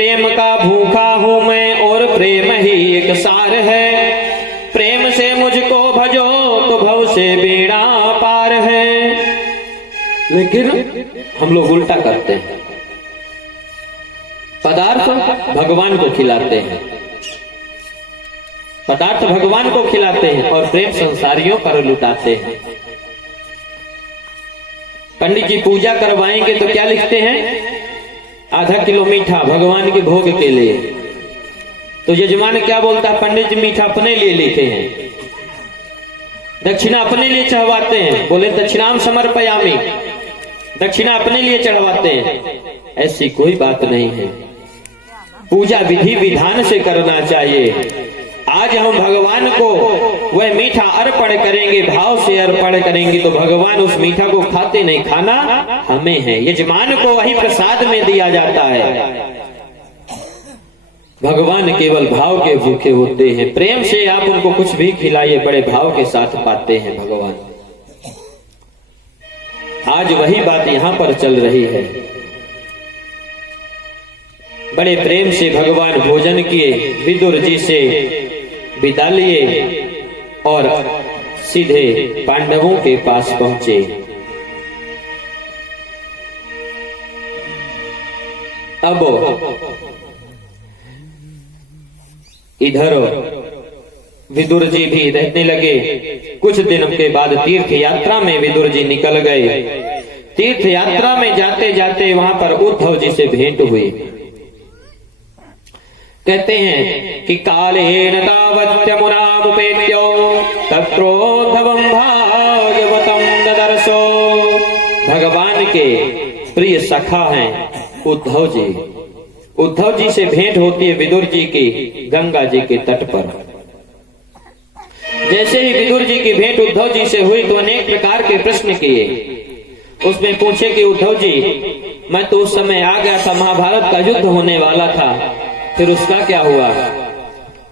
प्रेम का भूखा हूँ मैं और प्रेम ही एक सार है। प्रेम से मुझको भजो तो भव से बेड़ा पार है। लेकिन हम लोग उल्टा करते हैं, पदार्थ भगवान को खिलाते हैं, पदार्थ भगवान को खिलाते हैं और प्रेम संसारियों पर लुटाते हैं। पंडित जी पूजा करवाएंगे तो क्या लिखते हैं? आधा किलो मीठा भगवान के भोग के लिए। तो यजमान क्या बोलता? पंडित जी मीठा अपने लिए लेते हैं, दक्षिणा अपने लिए चढ़वाते हैं। बोले दक्षिणाम समर्पयामि, दक्षिणा अपने लिए चढ़वाते हैं। ऐसी कोई बात नहीं है, पूजा विधि विधान से करना चाहिए। आज हम भगवान को वह मीठा अर्पण करेंगे, भाव से अर्पण करेंगे तो भगवान उस मीठा को खाते नहीं, खाना हमें है। यजमान को वही प्रसाद में दिया जाता है। भगवान केवल भाव के भूखे होते हैं। प्रेम से आप उनको कुछ भी खिलाइए, बड़े भाव के साथ पाते हैं भगवान। आज वही बात यहां पर चल रही है। बड़े प्रेम से भगवान भोजन किए, विदुर जी से विदा लिए और सीधे पांडवों के पास पहुंचे। अब इधर विदुर जी भी रहने लगे। कुछ दिन के बाद तीर्थ यात्रा में विदुर जी निकल गए। तीर्थ यात्रा में जाते जाते वहां पर उद्धव जी से भेंट हुई। कहते हैं कि कालेन तावत्यमुनामुपेत्यो तत्रोद्धवं भागवतं ददर्शो। भगवान के प्रिय सखा हैं उद्धव जी। उद्धव जी से भेंट होती है विदुर जी की गंगा जी के तट पर। जैसे ही विदुर जी की भेंट उद्धव जी से हुई तो अनेक प्रकार के प्रश्न किए। उसमें पूछे कि उद्धव जी, मैं तो उस समय आ गया था, महाभारत का युद्ध होने वाला था, फिर उसका क्या हुआ?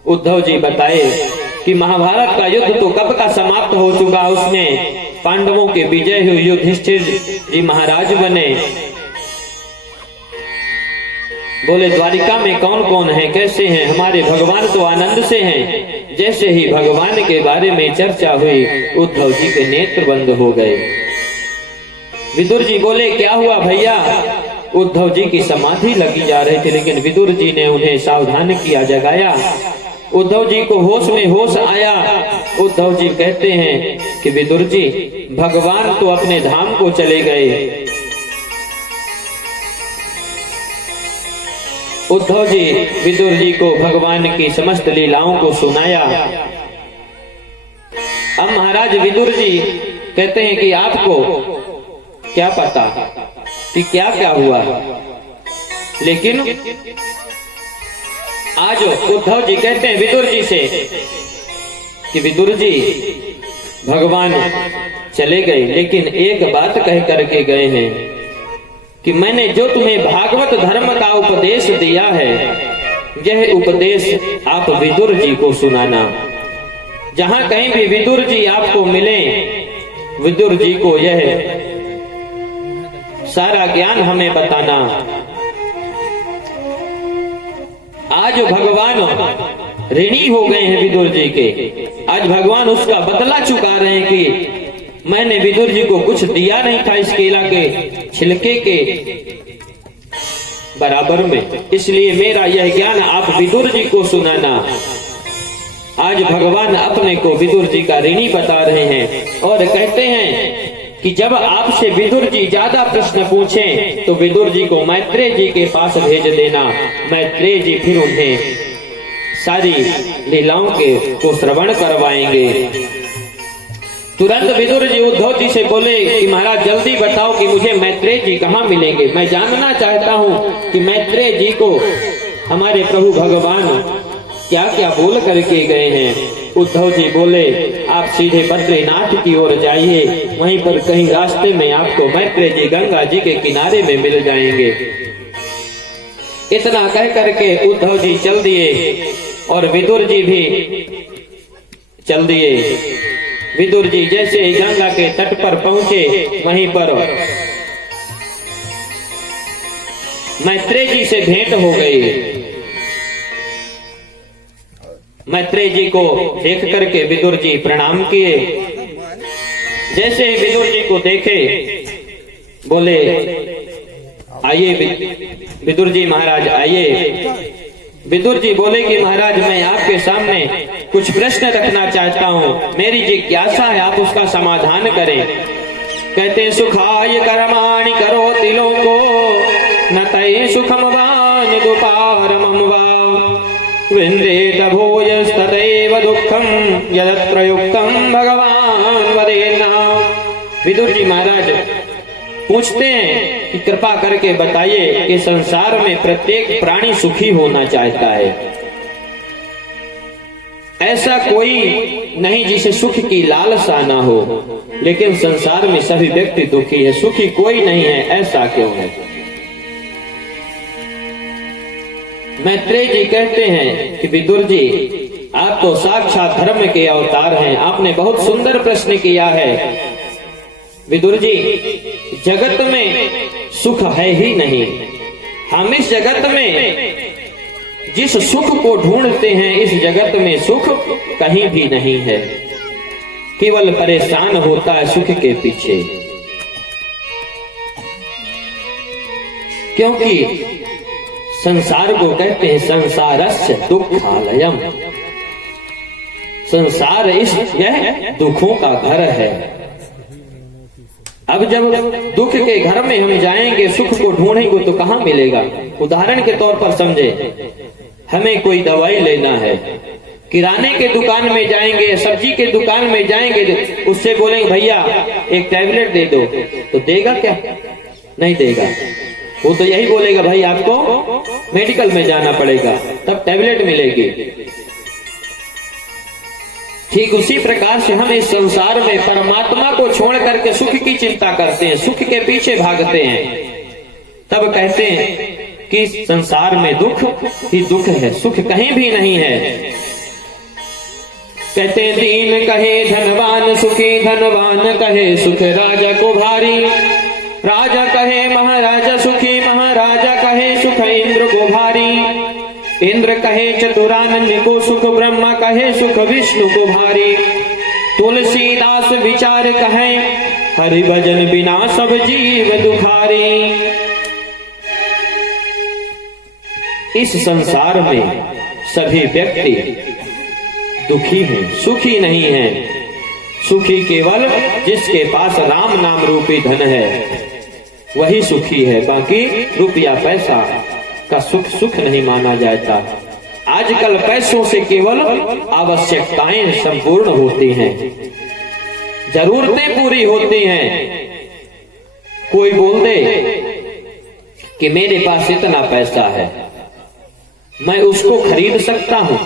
उद्धव जी बताए कि महाभारत का युद्ध तो कब का समाप्त हो चुका। उसमें पांडवों के विजय हुए, युधिष्ठिर जी महाराज बने। बोले द्वारिका में कौन कौन है, कैसे हैं? हमारे भगवान तो आनंद से हैं। जैसे ही भगवान के बारे में चर्चा हुई, उद्धव जी के नेत्र बंद हो गए। विदुर जी बोले क्या हुआ भैया? उद्धव जी की समाधि लगी जा रही थी, लेकिन विदुर जी ने उन्हें सावधान किया, जगाया। उद्धव जी को होश में होश आया। उद्धव जी कहते हैं कि विदुर जी, भगवान तो अपने धाम को चले गए। उद्धव जी विदुर जी को भगवान की समस्त लीलाओं को सुनाया। अब महाराज विदुर जी कहते हैं कि आपको क्या पता कि क्या क्या हुआ, लेकिन आज उद्धव जी कहते हैं विदुर जी से कि विदुर जी, भगवान चले गए, लेकिन एक बात कह करके गए हैं कि मैंने जो तुम्हें भागवत धर्म का उपदेश दिया है, यह उपदेश आप विदुर जी को सुनाना। जहां कहीं भी विदुर जी आपको मिले, विदुर जी को यह सारा ज्ञान हमें बताना। आज भगवान ऋणी हो गए हैं विदुर जी के। आज भगवान उसका बदला चुका रहे हैं कि मैंने विदुर जी को कुछ दिया नहीं था इस केला के छिलके के बराबर में, इसलिए मेरा यह ज्ञान आप विदुर जी को सुनाना। आज भगवान अपने को विदुर जी का ऋणी बता रहे हैं और कहते हैं कि जब आपसे विदुर जी ज्यादा प्रश्न पूछें तो विदुर जी को मैत्रेय जी के पास भेज देना। मैत्रेय जी फिर उन्हें सारी लीलाओं के को श्रवण करवाएंगे। तुरंत विदुर जी उद्धव जी से बोले कि महाराज जल्दी बताओ कि मुझे मैत्रेय जी कहाँ मिलेंगे। मैं जानना चाहता हूँ कि मैत्रेय जी को हमारे प्रभु भगवान क्या क्या बोल करके गए हैं। उद्धव जी बोले आप सीधे बद्रीनाथ की ओर जाइए, वहीं पर कहीं रास्ते में आपको मैत्रेय जी गंगा जी के किनारे में मिल जाएंगे। इतना कह करके उद्धव जी चल दिए और विदुर जी भी चल दिए। विदुर जी जैसे ही गंगा के तट पर पहुंचे, वहीं पर मैत्रेय जी से भेंट हो गई। मैत्रेय जी को देख करके विदुर जी प्रणाम किए। जैसे ही विदुर जी को देखे बोले आइए विदुर जी महाराज आइए। विदुर जी बोले कि महाराज मैं आपके सामने कुछ प्रश्न रखना चाहता हूँ, मेरी जिज्ञासा है, आप उसका समाधान करें। कहते सुखाय कर्माणि करोति लोको न तै सुखमवान दुपारमं वा विन्देत भूयस्तदैव दुःखं यदत्र युक्तं भगवान वदेन्ना। विदुर जी महाराज पूछते हैं कि कृपा करके बताइए कि संसार में प्रत्येक प्राणी सुखी होना चाहता है, ऐसा कोई नहीं जिसे सुख की लालसा ना हो, लेकिन संसार में सभी व्यक्ति दुखी है, सुखी कोई नहीं है, ऐसा क्यों है? मैत्रेय जी कहते हैं कि विदुर जी आप तो साक्षात धर्म के अवतार हैं, आपने बहुत सुंदर प्रश्न किया है। विदुर जी जगत में सुख है ही नहीं, हम इस जगत में जिस सुख को ढूंढते हैं इस जगत में सुख कहीं भी नहीं है, केवल परेशान होता है सुख के पीछे। क्योंकि संसार को कहते हैं संसारस्य दुखालयम, संसार यह दुखों का घर है। अब जब दुख के घर में हम जाएंगे सुख को ढूंढेंगे तो कहाँ मिलेगा? उदाहरण के तौर पर समझे, हमें कोई दवाई लेना है, किराने के दुकान में जाएंगे, सब्जी के दुकान में जाएंगे, उससे बोलेंगे भैया एक टैबलेट दे दो, तो देगा क्या? नहीं देगा। वो तो यही बोलेगा भाई आपको मेडिकल में जाना पड़ेगा तब टैबलेट मिलेगी। ठीक उसी प्रकार से हम इस संसार में परमात्मा को छोड़ करके सुख की चिंता करते हैं, सुख के पीछे भागते हैं, तब कहते हैं कि संसार में दुख ही दुख है, सुख कहीं भी नहीं है। कहते हैं दीन कहे धनवान सुखी, धनवान कहे सुख राजा को भारी, राजा कहे महाराजा सुखी, महाराजा कहे सुख इंद्र को भारी, इंद्र कहे चतुरानंद को सुख, ब्रह्मा कहे सुख विष्णु को भारी, तुलसीदास विचार कहे हरि भजन बिना सब जीव दुखारी। इस संसार में सभी व्यक्ति दुखी हैं, सुखी नहीं हैं। सुखी केवल जिसके पास राम नाम रूपी धन है वही सुखी है, बाकी रुपया पैसा का सुख सुख नहीं माना जाता। आजकल पैसों से केवल आवश्यकताएं संपूर्ण होती हैं, जरूरतें पूरी होती हैं। कोई बोल दे कि मेरे पास इतना पैसा है, मैं उसको खरीद सकता हूं,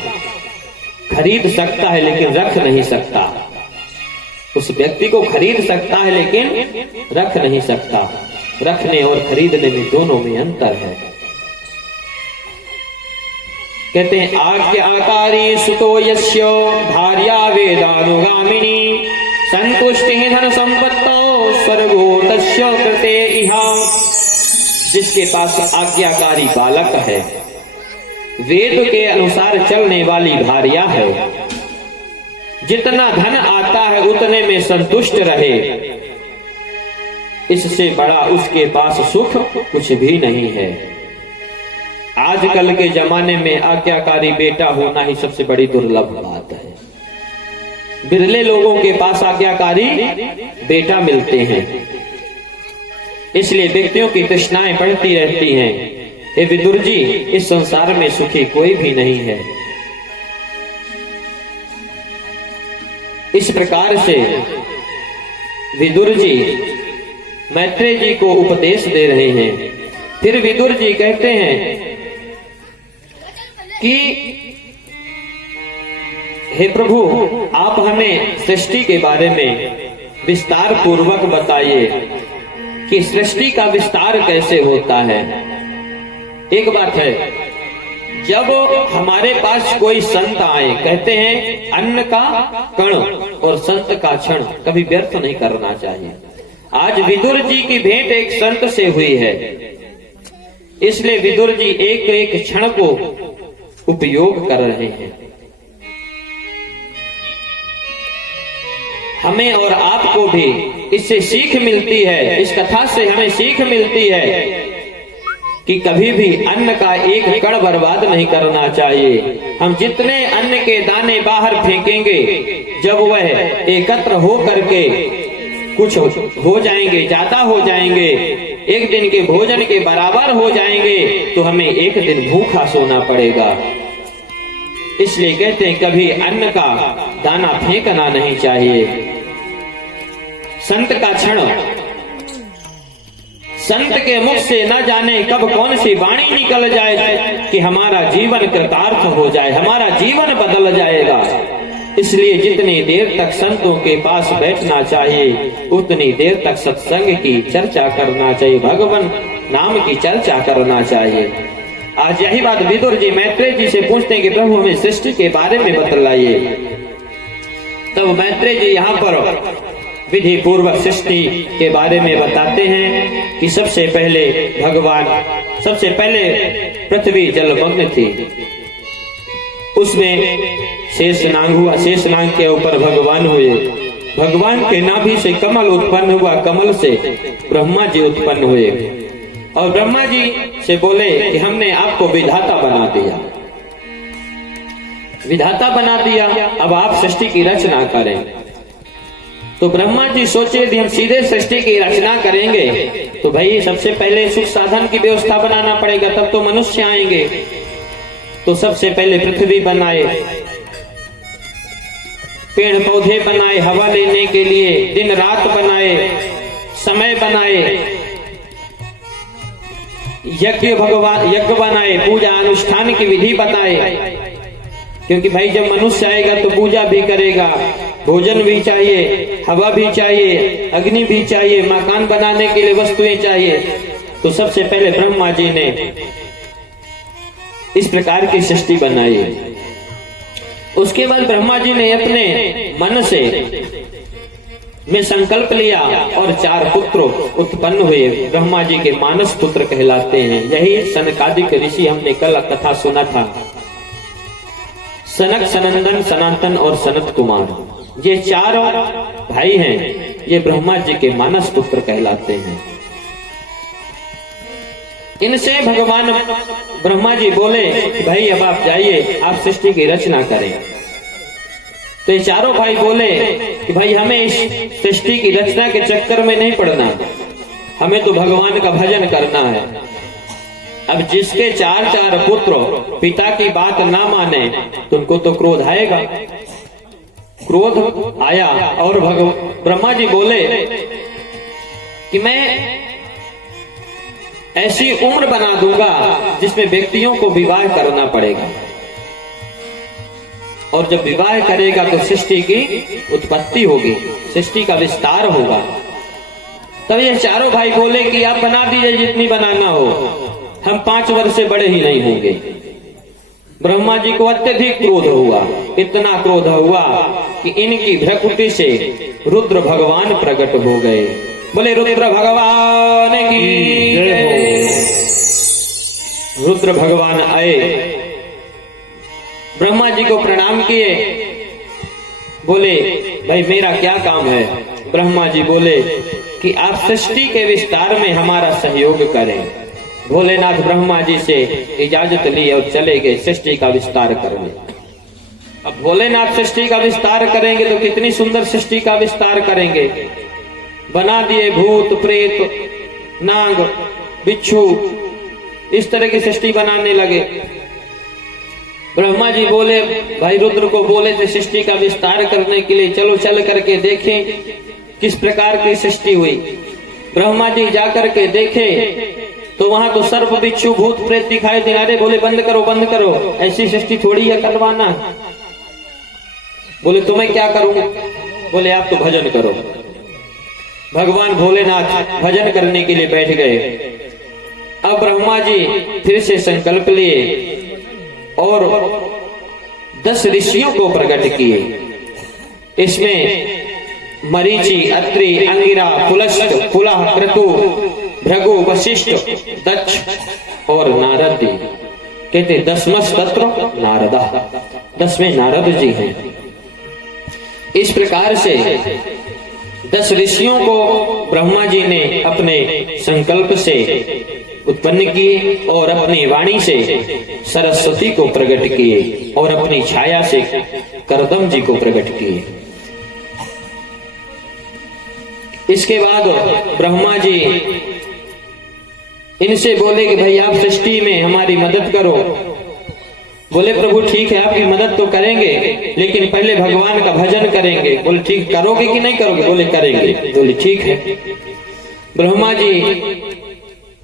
खरीद सकता है लेकिन रख नहीं सकता। उस व्यक्ति को खरीद सकता है लेकिन रख नहीं सकता। रखने और खरीदने में दोनों में अंतर है। कहते हैं आज्ञाकारी सुतो यस्य भार्या वेदानुगामिनी, संतुष्टि धन संपत्तो स्वर्गो तस्य कृते इहा। जिसके पास आज्ञाकारी बालक है, वेद के अनुसार चलने वाली भार्या है, जितना धन आता है उतने में संतुष्ट रहे, इससे बड़ा उसके पास सुख कुछ भी नहीं है। आजकल के जमाने में आज्ञाकारी बेटा होना ही सबसे बड़ी दुर्लभ बात है। बिरले लोगों के पास आज्ञाकारी बेटा मिलते हैं, इसलिए व्यक्तियों की तृष्णाएं बढ़ती रहती हैं। हे विदुर जी, इस संसार में सुखी कोई भी नहीं है। इस प्रकार से विदुर जी मैत्रेय जी को उपदेश दे रहे हैं। फिर विदुर जी कहते हैं कि हे प्रभु, आप हमें सृष्टि के बारे में विस्तार पूर्वक बताइए कि सृष्टि का विस्तार कैसे होता है। एक बात है, जब हमारे पास कोई संत आए, कहते हैं अन्न का कण और संत का क्षण कभी व्यर्थ नहीं करना चाहिए। आज विदुर जी की भेंट एक संत से हुई है। इसलिए विदुर जी एक एक क्षण को उपयोग कर रहे हैं। हमें और आपको भी इससे सीख मिलती है, इस कथा से हमें सीख मिलती है कि कभी भी अन्न का एक कण बर्बाद नहीं करना चाहिए। हम जितने अन्न के दाने बाहर फेंकेंगे, जब वह एकत्र हो करके कुछ हो जाएंगे, ज्यादा हो जाएंगे, एक दिन के भोजन के बराबर हो जाएंगे, तो हमें एक दिन भूखा सोना पड़ेगा। इसलिए कहते हैं कभी अन्न का दाना फेंकना नहीं चाहिए। संत का क्षण, संत के मुख से न जाने कब कौन सी वाणी निकल जाए कि हमारा जीवन कृतार्थ हो जाए, हमारा जीवन बदल जाएगा। इसलिए जितनी देर तक संतों के पास बैठना चाहिए, उतनी देर तक सत्संग की चर्चा करना चाहिए, भगवान नाम की चर्चा करना चाहिए। आज यही बात विदुर जी मैत्रेय जी से पूछते हैं कि प्रभु हमें सृष्टि के बारे में बतलाइए। तब मैत्रेय जी यहाँ पर विधि पूर्वक सृष्टि के बारे में बताते हैं कि सबसे पहले पृथ्वी जलमग्न थी, उसमें शेषनाग हुआ, शेषनाग के ऊपर भगवान हुए, भगवान के नाभि से कमल उत्पन्न हुआ, कमल से ब्रह्मा जी उत्पन्न हुए और ब्रह्मा जी से बोले कि हमने आपको विधाता बना दिया, विधाता बना दिया, अब आप सृष्टि की रचना करें। तो ब्रह्मा जी सोचे यदि हम सीधे सृष्टि की रचना करेंगे तो भाई सबसे पहले सुख साधन की व्यवस्था बनाना पड़ेगा, तब तो मनुष्य आएंगे। तो सबसे पहले पृथ्वी बनाए, पेड़ पौधे बनाए हवा लेने के लिए, दिन रात बनाए, समय बनाए, यज्ञ बनाए, पूजा अनुष्ठान की विधि बताए, क्योंकि भाई जब मनुष्य आएगा तो पूजा भी करेगा, भोजन भी चाहिए, हवा भी चाहिए, अग्नि भी चाहिए, मकान बनाने के लिए वस्तुएं चाहिए। तो सबसे पहले ब्रह्मा जी ने इस प्रकार की सृष्टि बनाई। उसके बाद ब्रह्मा जी ने अपने मन से में संकल्प लिया और 4 पुत्र उत्पन्न हुए, ब्रह्मा जी के मानस पुत्र कहलाते हैं। यही सनकादिक ऋषि, हमने कल कथा सुना था, सनक, सनंदन, सनातन और सनत कुमार, ये 4 भाई हैं, ये ब्रह्मा जी के मानस पुत्र कहलाते हैं। इनसे भगवान ब्रह्मा जी बोले कि भाई अब आप जाइए, आप सृष्टि की रचना करें। तो ये 4 भाई बोले कि भाई हमें इस सृष्टि की रचना के चक्कर में नहीं पड़ना, हमें तो भगवान का भजन करना है। अब जिसके 4 पुत्र पिता की बात ना माने तो उनको तो क्रोध आएगा। क्रोध आया और ब्रह्मा जी बोले कि मैं ऐसी उम्र बना दूंगा जिसमें व्यक्तियों को विवाह करना पड़ेगा, और जब विवाह करेगा तो सृष्टि की उत्पत्ति होगी, सृष्टि का विस्तार होगा। तब ये 4 भाई बोले कि आप बना दीजिए जितनी बनाना हो, हम 5 वर्ष से बड़े ही नहीं होंगे। ब्रह्मा जी को अत्यधिक क्रोध हुआ, इतना क्रोध हुआ कि इनकी भ्रकुटी से रुद्र भगवान प्रकट हो गए। बोले रुद्र भगवान की जय। रुद्र भगवान आए, ब्रह्मा जी को प्रणाम किए, बोले भाई मेरा क्या काम है। ब्रह्मा जी बोले कि आप सृष्टि के विस्तार में हमारा सहयोग करें। भोलेनाथ ब्रह्मा जी से इजाजत ली और चले गए सृष्टि का विस्तार करने। अब भोलेनाथ सृष्टि का विस्तार करेंगे तो कितनी सुंदर सृष्टि का विस्तार करेंगे। बना दिए भूत, प्रेत, नाग, बिच्छू, इस तरह की सृष्टि बनाने लगे। ब्रह्मा जी बोले भाई रुद्र को बोले थे सृष्टि का विस्तार करने के लिए, चलो चल करके देखें किस प्रकार की सृष्टि हुई। ब्रह्मा जी जाकर के देखे तो वहां तो सर्प, बिच्छू, भूत, प्रेत दिखाई दिला रहे। बोले बंद करो बंद करो, ऐसी सृष्टि थोड़ी है करवाना। बोले तुम्हें क्या करूं? बोले आप तो भजन करो। भगवान भोलेनाथ भजन करने के लिए बैठ गए। अब ब्रह्मा जी फिर से संकल्प लिए और 10 ऋषियों को प्रकट किए। इसमें मरीचि, अत्रि, अंगिरा, पुलस्त, पुलह, क्रतु, भृगु, वशिष्ठ, दक्ष और नारद जी। कहते 10 तत्र नारदा, 10वें नारद जी हैं। इस प्रकार से 10 ऋषियों को ब्रह्मा जी ने अपने संकल्प से उत्पन्न किए और अपनी वाणी से सरस्वती को प्रकट किए और अपनी छाया से करदम जी को प्रकट किए। इसके बाद ब्रह्मा जी इनसे बोले कि भाई आप सृष्टि में हमारी मदद करो। बोले प्रभु ठीक है, आपकी मदद तो करेंगे, लेकिन पहले भगवान का भजन करेंगे। बोले ठीक, करोगे कि नहीं करोगे? बोले करेंगे। बोले ठीक है। ब्रह्मा जी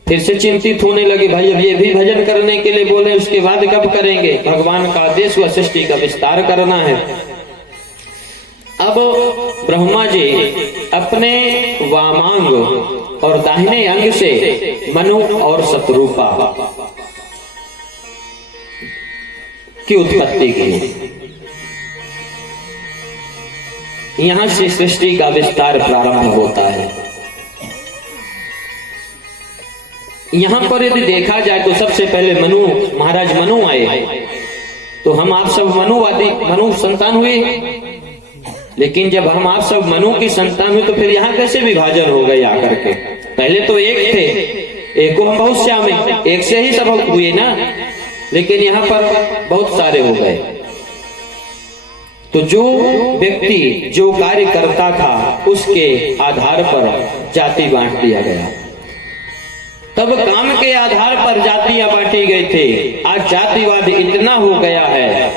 फिर से चिंतित होने लगे, भाई अब ये भी भजन करने के लिए बोले, उसके बाद कब करेंगे? भगवान का आदेश हुआ सृष्टि का विस्तार करना है। अब ब्रह्मा जी अपने वामांग और दाहिने अंग से मनु और शतरूपा की उत्पत्ति की। यहां से सृष्टि का विस्तार प्रारंभ होता है। यहां पर यदि देखा जाए तो सबसे पहले महाराज मनु आए, तो हम आप सब मनु संतान हुए। लेकिन जब हम आप सब मनु की संतान हुए तो फिर यहाँ कैसे विभाजन हो गए आकर के? पहले तो एक थे, एक को हम बहुत श्याम, एक से ही सब हुए ना, लेकिन यहाँ पर बहुत सारे हो गए। तो जो व्यक्ति जो कार्य करता था उसके आधार पर जाति बांट दिया गया। तब काम के आधार पर जातियां बांटी गए थे। आज जातिवाद इतना हो गया है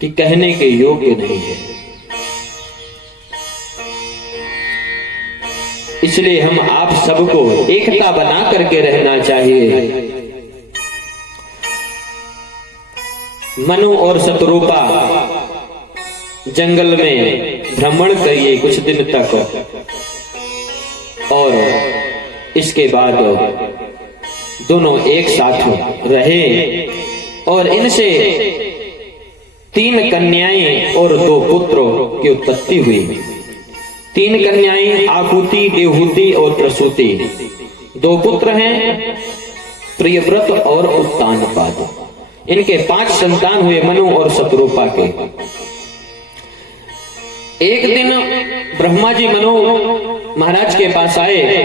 कि कहने के योग्य नहीं है। इसलिए हम आप सबको एकता बना करके रहना चाहिए। मनु और शतरूपा जंगल में भ्रमण करिए कुछ दिन तक, और इसके बाद दोनों एक साथ रहे और इनसे 3 कन्याएं और 2 पुत्रों की उत्पत्ति हुई। 3 कन्याएं आकुति, देवहूति और प्रसूति। 2 पुत्र हैं प्रियव्रत और उत्तानपाद। इनके 5 संतान हुए मनु और शतरूपा के। एक दिन ब्रह्मा जी मनु महाराज के पास आए।